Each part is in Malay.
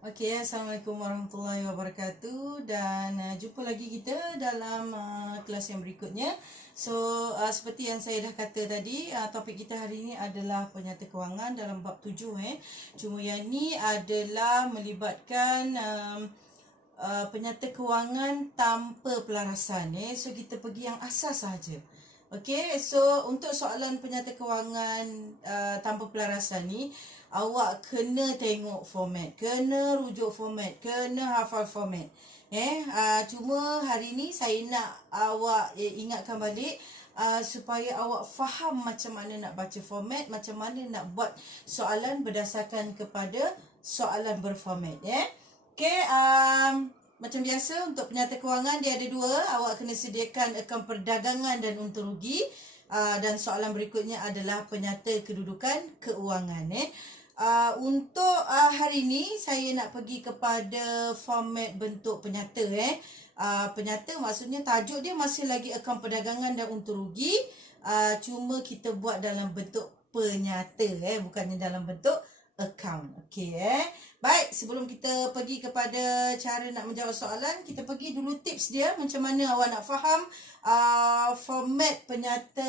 Okey, Assalamualaikum warahmatullahi wabarakatuh dan jumpa lagi kita dalam kelas yang berikutnya. Seperti yang saya dah kata tadi, topik kita hari ini adalah penyata kewangan dalam bab 7. Cuma yang ni adalah melibatkan penyata kewangan tanpa pelarasan. So kita pergi yang asas sahaja. Okey, so untuk soalan penyata kewangan tanpa pelarasan ni, awak kena tengok format, kena rujuk format, kena hafal format. Cuma hari ni saya nak awak ingatkan balik supaya awak faham macam mana nak baca format, macam mana nak buat soalan berdasarkan kepada soalan berformat. Okey, macam biasa untuk penyata kewangan dia ada dua. Awak kena sediakan akaun perdagangan dan untung rugi. Dan soalan berikutnya adalah penyata kedudukan keuangan. Untuk hari ini saya nak pergi kepada format bentuk penyata. Penyata maksudnya tajuk dia masih lagi akaun perdagangan dan untung rugi. Cuma kita buat dalam bentuk penyata, bukannya dalam bentuk account. Okey. Baik, sebelum kita pergi kepada cara nak menjawab soalan, kita pergi dulu tips dia macam mana awak nak faham format penyata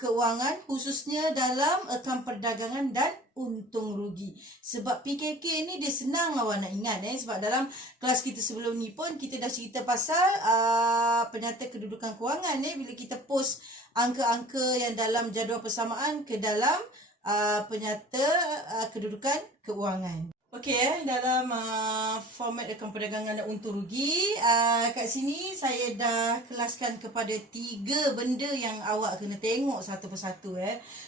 keuangan khususnya dalam akaun perdagangan dan untung rugi. Sebab PKK ni dia senang awak nak ingat. Sebab dalam kelas kita sebelum ni pun kita dah cerita pasal penyata kedudukan keuangan. Bila kita post angka-angka yang dalam jadual persamaan ke dalam penyata kedudukan keuangan. Okey, dalam format akaun perdagangan dan untung rugi, kat sini saya dah kelaskan kepada 3 benda yang awak kena tengok satu persatu.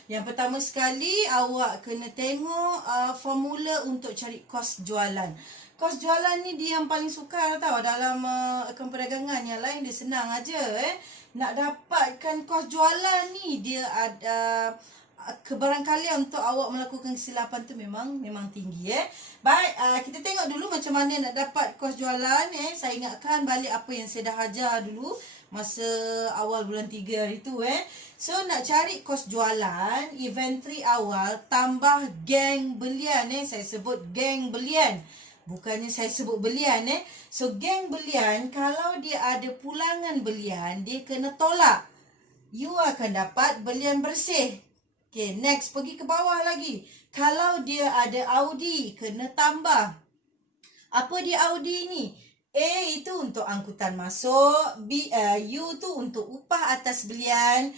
Yang pertama sekali, awak kena tengok formula untuk cari kos jualan. Kos jualan ni dia yang paling sukar tau dalam akaun perdagangan. Yang lain dia senang aja. Nak dapatkan kos jualan ni dia ada kebarangkalian untuk awak melakukan kesilapan tu memang tinggi. Baik, kita tengok dulu macam mana nak dapat kos jualan. Saya ingatkan balik apa yang saya dah ajar dulu masa awal bulan 3 hari tu. So nak cari kos jualan, inventory awal tambah geng belian. Saya sebut geng belian, bukannya saya sebut belian. So geng belian, kalau dia ada pulangan belian, dia kena tolak. You akan dapat belian bersih. Okay, next, pergi ke bawah lagi. Kalau dia ada Audi, kena tambah. Apa dia Audi ni? A itu untuk angkutan masuk, U tu untuk upah atas belian,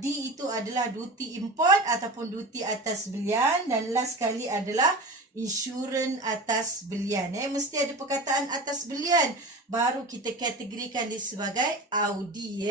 D itu adalah duty import ataupun duty atas belian, dan last sekali adalah insurans atas belian. Mesti ada perkataan atas belian, baru kita kategorikan dia sebagai Audi.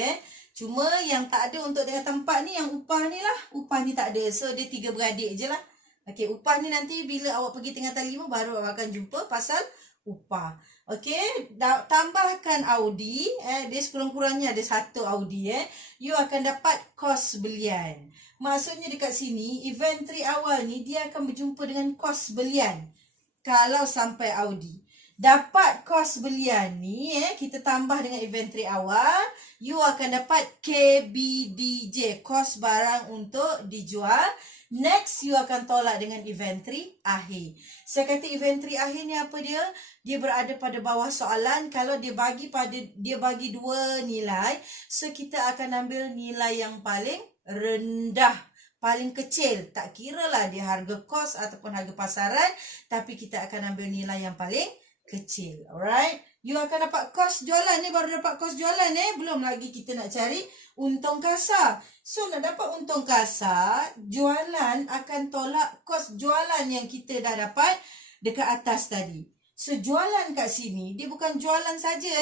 Cuma yang tak ada untuk dengan tempat ni, yang upah ni lah. Upah ni tak ada. So, dia 3 beradik je lah. Okey, upah ni nanti bila awak pergi tingkatan 5, baru awak akan jumpa pasal upah. Okey, tambahkan Audi. Dia sekurang-kurangnya ada 1 Audi. You akan dapat kos belian. Maksudnya dekat sini, inventory awal ni, dia akan berjumpa dengan kos belian. Kalau sampai Audi. Dapat kos belian ni, kita tambah dengan inventory awal, you akan dapat KBDJ, kos barang untuk dijual. Next, you akan tolak dengan inventory akhir. Saya kata inventory akhir ni apa dia? Dia berada pada bawah soalan. Kalau dia bagi 2 nilai, so kita akan ambil nilai yang paling rendah, paling kecil. Tak kira lah dia harga kos ataupun harga pasaran, tapi kita akan ambil nilai yang paling kecil. Alright, you akan dapat kos jualan ni, baru dapat kos jualan. Belum lagi kita nak cari untung kasar. So nak dapat untung kasar, jualan akan tolak kos jualan yang kita dah dapat dekat atas tadi. So jualan kat sini dia bukan jualan saja.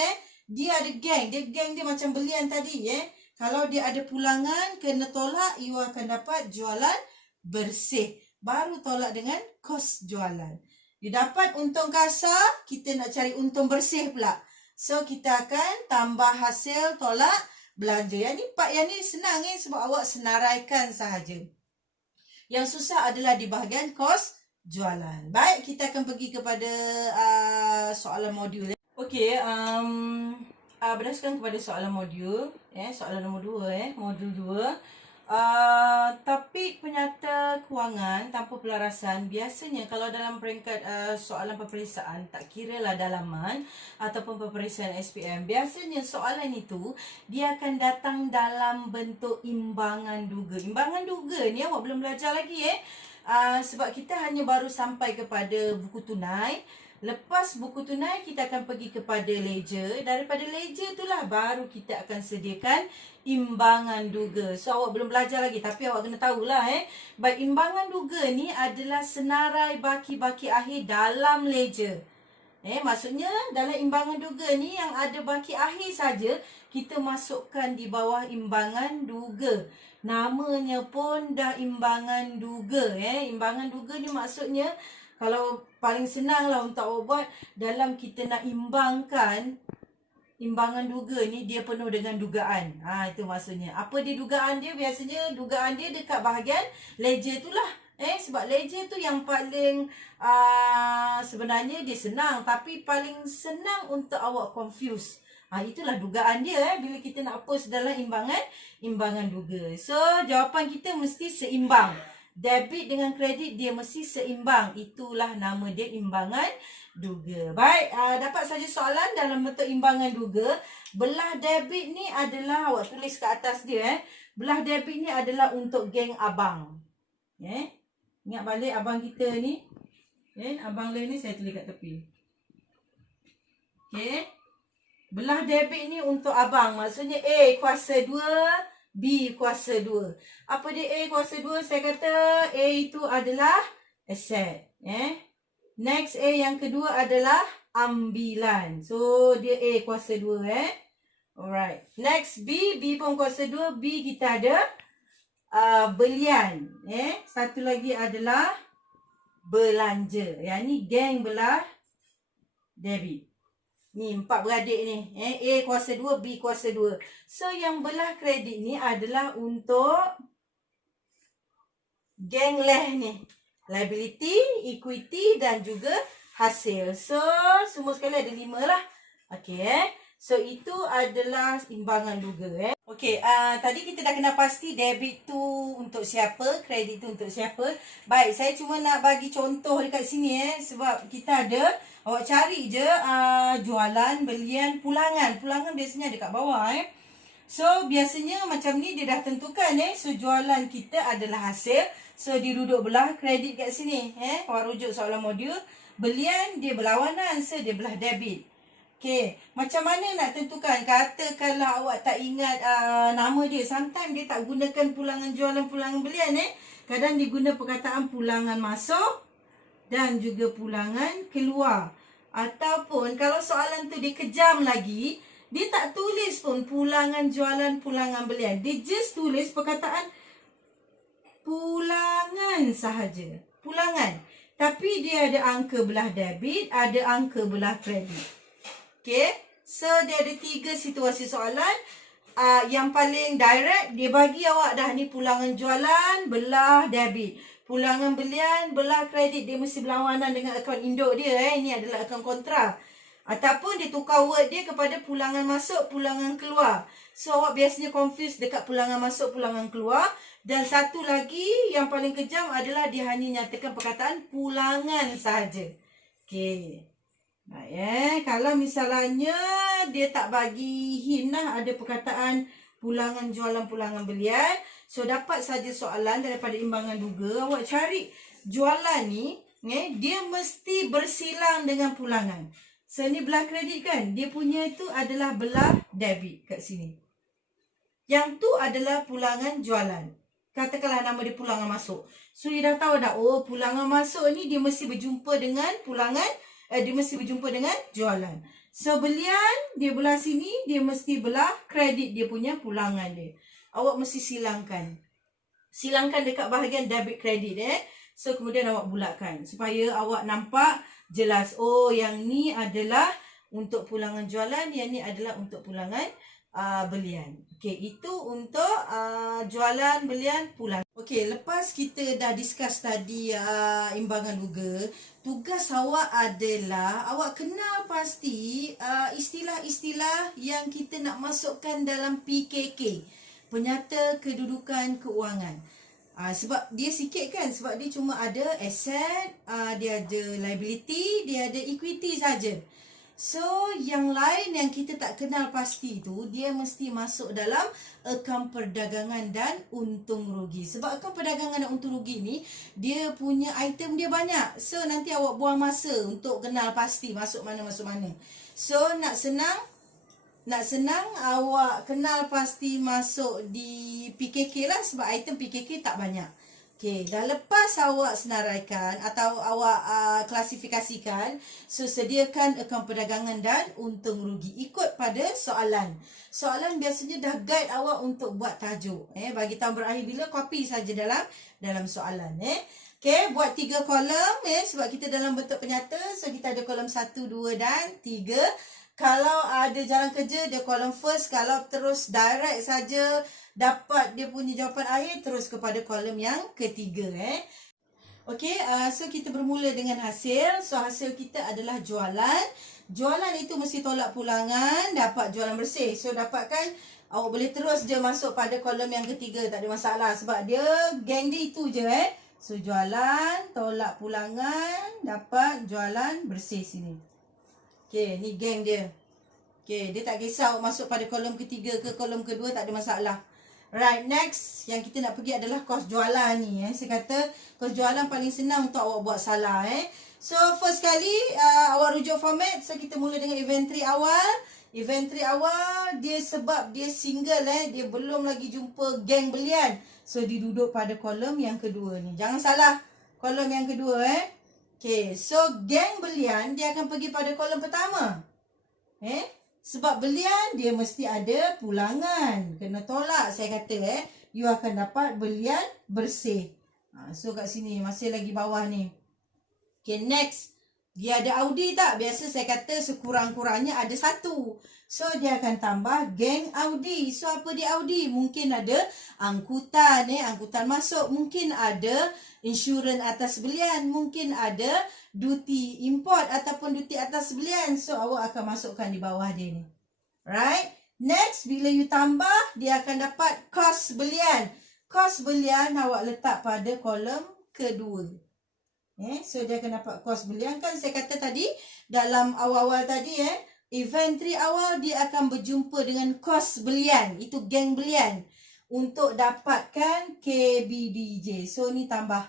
Dia ada geng. Dia macam belian tadi. Kalau dia ada pulangan, kena tolak, you akan dapat jualan bersih, baru tolak dengan kos jualan. You dapat untung kasar, kita nak cari untung bersih pula. So, kita akan tambah hasil tolak belanja. Yang ni senang sebab awak senaraikan sahaja. Yang susah adalah di bahagian kos jualan. Baik, kita akan pergi kepada soalan modul. Okey, berdasarkan kepada soalan modul, soalan nombor 2, modul 2. Topik penyata kewangan tanpa pelarasan biasanya kalau dalam peringkat soalan peperiksaan, tak kira lah dalaman ataupun peperiksaan SPM, biasanya soalan itu dia akan datang dalam bentuk imbangan duga. Imbangan duga ni awak belum belajar lagi sebab kita hanya baru sampai kepada buku tunai. Lepas buku tunai, kita akan pergi kepada ledger. Daripada ledger itulah baru kita akan sediakan imbangan duga. So, awak belum belajar lagi, tapi awak kena tahulah Baik, imbangan duga ni adalah senarai baki-baki akhir dalam ledger. Maksudnya dalam imbangan duga ni yang ada baki akhir saja kita masukkan di bawah imbangan duga. Namanya pun dah imbangan duga. Imbangan duga ni maksudnya kalau paling senang lah untuk awak buat, dalam kita nak imbangkan imbangan duga ni, dia penuh dengan dugaan. Itu maksudnya. Apa dia dugaan dia? Biasanya dugaan dia dekat bahagian ledger tu lah. Sebab ledger tu yang paling sebenarnya dia senang, tapi paling senang untuk awak confuse. Itulah dugaan dia bila kita nak post dalam imbangan duga. So, jawapan kita mesti seimbang. Debit dengan kredit dia mesti seimbang. Itulah nama dia imbangan duga. Baik, dapat saja soalan dalam bentuk imbangan duga. Belah debit ni adalah, awak tulis ke atas dia belah debit ni adalah untuk geng abang. Ingat balik abang kita ni. Abang lain ni saya tulis kat tepi. Belah debit ni untuk abang. Maksudnya A kuasa 2, B kuasa 2. Apa dia A kuasa 2? Saya kata A itu adalah aset. Next A yang kedua adalah ambilan. So dia A kuasa 2 Alright. Next B pun kuasa 2. B kita ada belian. Satu lagi adalah belanja. Yang ni geng belah debit. Ni 4 beradik ni. A kuasa 2, B kuasa 2. So, yang belah kredit ni adalah untuk geng leh ni. Liability, equity dan juga hasil. So, semua sekali ada 5 lah. Okay. So, itu adalah imbangan duga. Okay, tadi kita dah kena pasti debit tu untuk siapa, kredit tu untuk siapa. Baik, saya cuma nak bagi contoh dekat sini sebab kita ada. Awak cari je jualan, belian, pulangan. Pulangan biasanya ada kat bawah So biasanya macam ni dia dah tentukan So jualan kita adalah hasil. So dia duduk belah kredit kat sini Awak rujuk soalan modul. Belian dia berlawanan, so dia belah debit. Okay, macam mana nak tentukan? Katakanlah awak tak ingat nama dia. Sometimes dia tak gunakan pulangan jualan, pulangan belian Kadang dia guna perkataan pulangan masuk dan juga pulangan keluar. Ataupun kalau soalan tu dia kejam lagi, dia tak tulis pun pulangan jualan, pulangan belian. Dia just tulis perkataan pulangan sahaja. Pulangan. Tapi dia ada angka belah debit, ada angka belah kredit. Okay. So dia ada 3 situasi soalan. Yang paling direct, dia bagi awak dah ni pulangan jualan, belah debit. Pulangan belian, belah kredit, dia mesti berlawanan dengan akaun induk dia. Ini adalah akaun kontra. Ataupun dia tukar word dia kepada pulangan masuk, pulangan keluar. So, awak biasanya confuse dekat pulangan masuk, pulangan keluar. Dan satu lagi yang paling kejam adalah dia hanya nyatakan perkataan pulangan sahaja. Okey. Baik, kalau misalnya dia tak bagi hint ada perkataan pulangan jualan, pulangan belian. So, dapat saja soalan daripada imbangan duga. Awak cari jualan ni, dia mesti bersilang dengan pulangan. So, ni belah kredit kan? Dia punya tu adalah belah debit kat sini. Yang tu adalah pulangan jualan. Katakanlah nama dia pulangan masuk. So, dia dah tahu dah, oh pulangan masuk ni dia mesti berjumpa dengan pulangan, dia mesti berjumpa dengan jualan. So, belian dia belah sini, dia mesti belah kredit dia punya pulangan dia. Awak mesti silangkan. Silangkan dekat bahagian debit kredit So, kemudian awak bulatkan supaya awak nampak jelas. Oh, yang ni adalah untuk pulangan jualan, yang ni adalah untuk pulangan belian. Okey, itu untuk jualan, belian, pulangan. Okey, lepas kita dah discuss tadi imbangan duga, tugas awak adalah awak kena pasti istilah-istilah yang kita nak masukkan dalam PKK. penyata kedudukan keuangan. Sebab dia sikit kan, sebab dia cuma ada asset, dia ada liability, dia ada equity saja. So, yang lain yang kita tak kenal pasti tu, dia mesti masuk dalam akaun perdagangan dan untung rugi. Sebab akaun perdagangan dan untung rugi ni, dia punya item dia banyak. So, nanti awak buang masa untuk kenal pasti masuk mana. So, nak senang awak kenal pasti masuk di PKK lah, sebab item PKK tak banyak. Okey, dah lepas awak senaraikan atau awak klasifikasikan, so sediakan akaun perdagangan dan untung rugi. Ikut pada soalan. Soalan biasanya dah guide awak untuk buat tajuk. Bagi tahun berakhir bila, copy saja dalam soalan. Okey, buat 3 kolom sebab kita dalam bentuk penyata. So kita ada kolom 1, 2 dan 3. Kalau ada jalan kerja, dia kolom first. Kalau terus direct saja dapat dia punya jawapan akhir, terus kepada kolom yang ketiga. Okey, so kita bermula dengan hasil. So hasil kita adalah jualan. Jualan itu mesti tolak pulangan, dapat jualan bersih. So dapatkan, awak boleh terus je masuk pada kolom yang ketiga, tak ada masalah. Sebab dia geng dia itu je. So jualan, tolak pulangan, dapat jualan bersih sini. Okey, ni geng dia. Okey, dia tak kisah awak masuk pada kolom ketiga ke kolom kedua, tak ada masalah. Right, next yang kita nak pergi adalah kos jualan ni. Saya kata kos jualan paling senang untuk awak buat salah. So first kali awak rujuk format. So kita mula dengan inventory awal. Inventory awal dia sebab dia single dia belum lagi jumpa geng belian. So dia duduk pada kolom yang kedua ni. Jangan salah, kolom yang kedua Okay, so geng belian dia akan pergi pada kolom pertama. Sebab belian dia mesti ada pulangan. Kena tolak saya kata you akan dapat belian bersih. So kat sini masih lagi bawah ni. Okay, next. Dia ada Audi tak? Biasa saya kata sekurang-kurangnya ada 1. So dia akan tambah geng Audi. So apa dia Audi? Mungkin ada angkutan angkutan masuk, mungkin ada insurans atas belian, mungkin ada duty import ataupun duty atas belian. So awak akan masukkan di bawah dia ni. Right? Next, bila you tambah, dia akan dapat kos belian. Kos belian awak letak pada kolom kedua. So dia akan dapat kos belian. Kan saya kata tadi dalam awal-awal tadi inventory awal dia akan berjumpa dengan kos belian. Itu geng belian. Untuk dapatkan KBDJ. So ni tambah.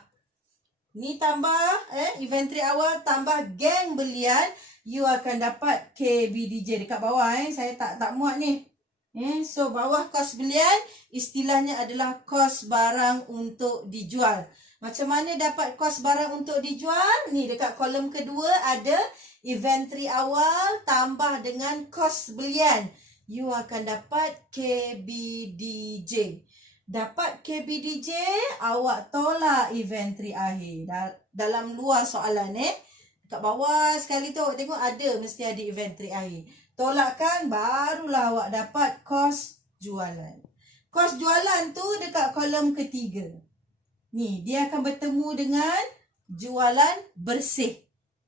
Ni tambah inventory awal tambah geng belian, you akan dapat KBDJ dekat bawah saya tak muat ni. So bawah kos belian istilahnya adalah kos barang untuk dijual. Macam mana dapat kos barang untuk dijual? Ni dekat kolom kedua ada inventory awal tambah dengan kos belian. You akan dapat KBDJ. Dapat KBDJ, awak tolak inventory akhir. Dalam luar soalan Dekat bawah sekali tu awak tengok ada, mesti ada inventory akhir. Tolakkan, barulah awak dapat kos jualan. Kos jualan tu dekat kolom ketiga. Ni, dia akan bertemu dengan jualan bersih.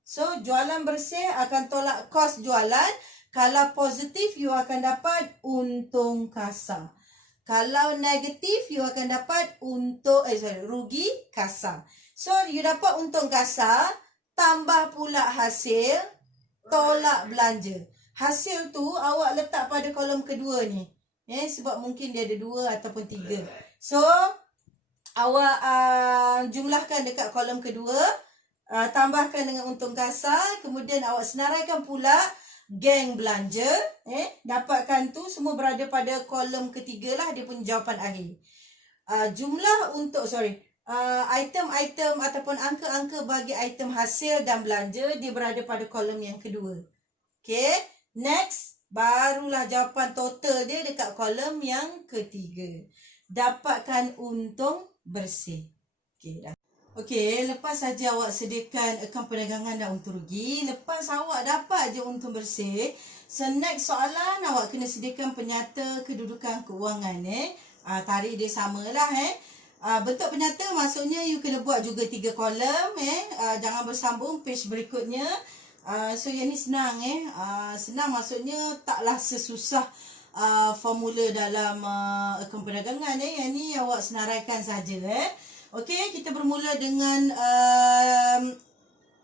So, jualan bersih akan tolak kos jualan. Kalau positif, you akan dapat untung kasar. Kalau negatif, you akan dapat rugi kasar. So, you dapat untung kasar, tambah pula hasil, tolak belanja. Hasil tu awak letak pada kolom kedua ni. Sebab mungkin dia ada 2 ataupun 3. So, awak jumlahkan dekat kolom kedua, tambahkan dengan untung kasar, kemudian awak senaraikan pula geng belanja, dapatkan tu semua berada pada kolom ketiga lah, dia punya jawapan akhir. Jumlah untuk item-item ataupun angka-angka bagi item hasil dan belanja dia berada pada kolom yang kedua. Okay, next, barulah jawapan total dia dekat kolom yang ketiga. Dapatkan untung bersih. Okay, dah. Okey, lepas saja awak sediakan akaun perdagangan dan untung rugi, lepas awak dapat je untung bersih, so next soalan awak kena sediakan penyata kedudukan keuangan. Tarik dia samalah bentuk penyata maksudnya you kena buat juga 3 kolom jangan bersambung page berikutnya. So yang ni senang senang maksudnya taklah sesusah formula dalam akaun perdagangan. Yang ni awak senaraikan saja. Okey, kita bermula dengan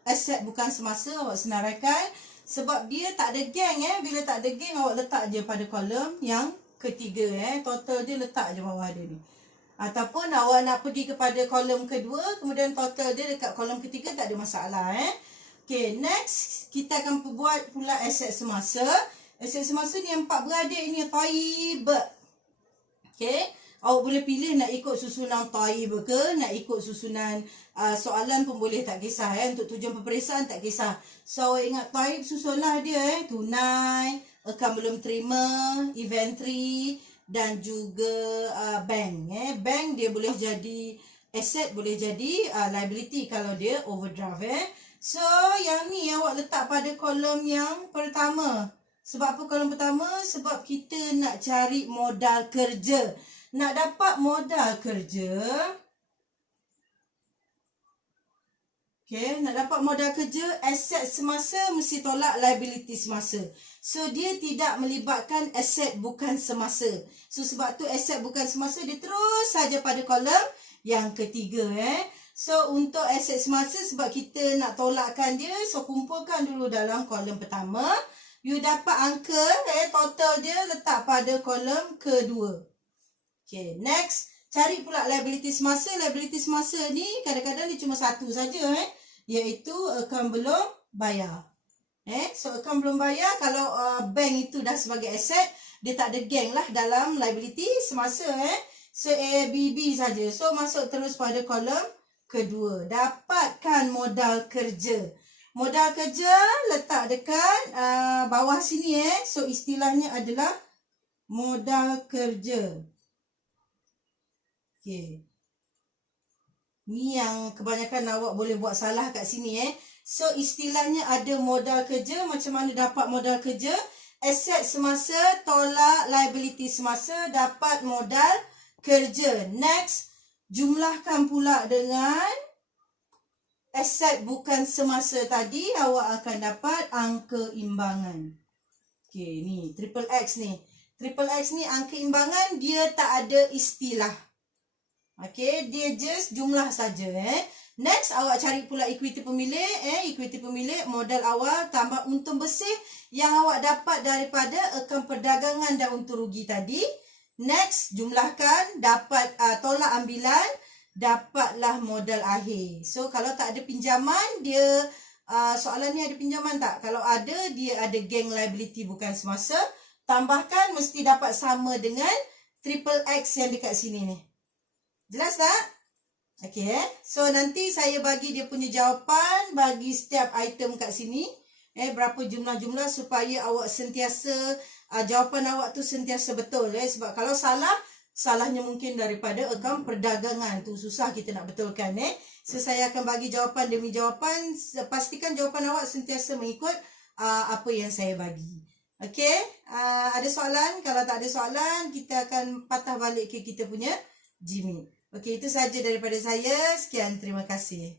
aset bukan semasa. Awak senaraikan. Sebab dia tak ada geng. Bila tak ada geng, awak letak je pada kolom yang ketiga. Total dia letak je bawah dia ni. Ataupun awak nak pergi kepada kolom kedua, kemudian total dia dekat kolom ketiga, tak ada masalah. Okay, next kita akan buat pula aset semasa. Aset semasa ni 4 beradik ni taib. Okay, awak boleh pilih nak ikut susunan taib ke, nak ikut susunan soalan pun boleh, tak kisah. Untuk tujuan peperiksaan tak kisah. So awak ingat taib susunlah dia. Tunai, akan belum terima, inventory dan juga bank. Bank dia boleh jadi asset, boleh jadi liability kalau dia overdraft. So yang ni awak letak pada kolom yang pertama. Sebab apa kolom pertama? Sebab kita nak cari modal kerja. Nak dapat modal kerja, okay, nak dapat modal kerja, aset semasa mesti tolak liability semasa. So, dia tidak melibatkan aset bukan semasa. So, sebab tu aset bukan semasa dia terus saja pada kolom yang ketiga. So, untuk aset semasa sebab kita nak tolakkan dia, so kumpulkan dulu dalam kolom pertama. You dapat angka, total dia letak pada kolom kedua. Okay, next. Cari pula liability semasa. Liability semasa ni kadang-kadang dia cuma satu saja. Iaitu akaun belum bayar. So akaun belum bayar, kalau bank itu dah sebagai aset, dia tak ada geng lah dalam liability semasa. So A, B, B saja. So masuk terus pada kolom kedua. Dapatkan modal kerja. Modal kerja letak dekat bawah sini. So istilahnya adalah modal kerja. Okay. Ni yang kebanyakan awak boleh buat salah kat sini. So istilahnya ada modal kerja. Macam mana dapat modal kerja? Aset semasa tolak liability semasa, dapat modal kerja. Next, jumlahkan pula dengan aset bukan semasa tadi. Awak akan dapat angka imbangan. Okay, ni triple X ni. Triple X ni angka imbangan, dia tak ada istilah. Okay, dia just jumlah saja. Next, awak cari pula equity pemilik. Equity pemilik, modal awal tambah untung bersih yang awak dapat daripada akaun perdagangan dan untung rugi tadi. Next, jumlahkan, dapat tolak ambilan, dapatlah modal akhir. So, kalau tak ada pinjaman, dia soalan ni ada pinjaman tak? Kalau ada, dia ada geng liability bukan semasa. Tambahkan, mesti dapat sama dengan triple X yang dekat sini ni. Jelas tak? Okay. So, nanti saya bagi dia punya jawapan bagi setiap item kat sini. Berapa jumlah-jumlah supaya awak sentiasa, jawapan awak tu sentiasa betul. Sebab kalau salah, salahnya mungkin daripada akaun perdagangan. Tu susah kita nak betulkan. So, saya akan bagi jawapan demi jawapan. Pastikan jawapan awak sentiasa mengikut apa yang saya bagi. Okay. Ada soalan? Kalau tak ada soalan, kita akan patah balik ke kita punya Gmeet. Okey, itu saja daripada saya. Sekian, terima kasih.